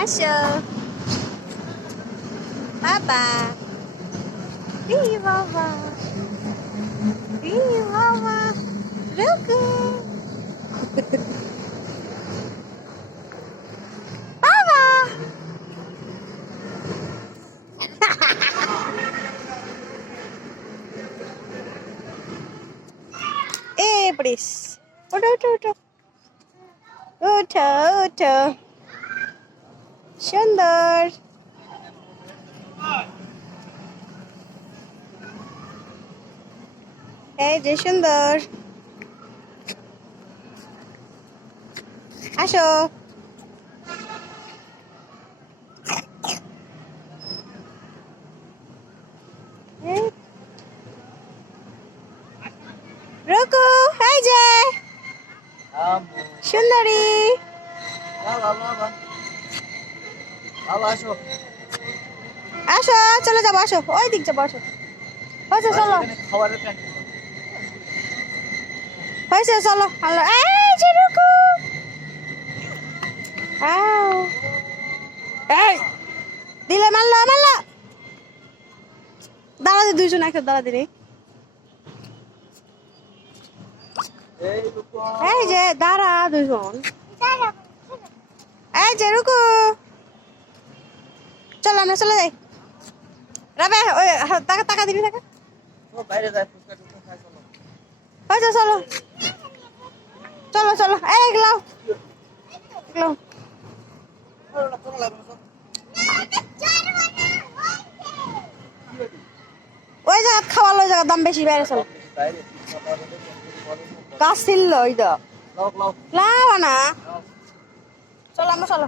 আসো বাবা বাবা বাবা রুকু বাবা প্লিজ ওঠো ওঠো ওঠো ওঠো ওঠো সুন্দর এই যে সুন্দর আসো রুকু এই যে সুন্দরী আসো চলে যাবো আসো ওই দিক যাবো আসো হয়েছে চলো হয়েছে চলো হ্যালো এই যে রুকু এই দিলে মারলো মারলো দাঁড়া দি দুইজন একটা দাঁড়া দিলে এই যে দাঁড়া দুইজন এই যে রুকু চলো আমরা চলে যাই রাবে ওই টাকা টাকা দিবি টাকা হয়েছে চলো চলো চলো এই গেলাও গেলাও ওই জায়গা খাওয়ালো ওই জায়গার দাম বেশি বাইরে চলো গাছ ছিল ওইটা লাও না চলো আমরা চলো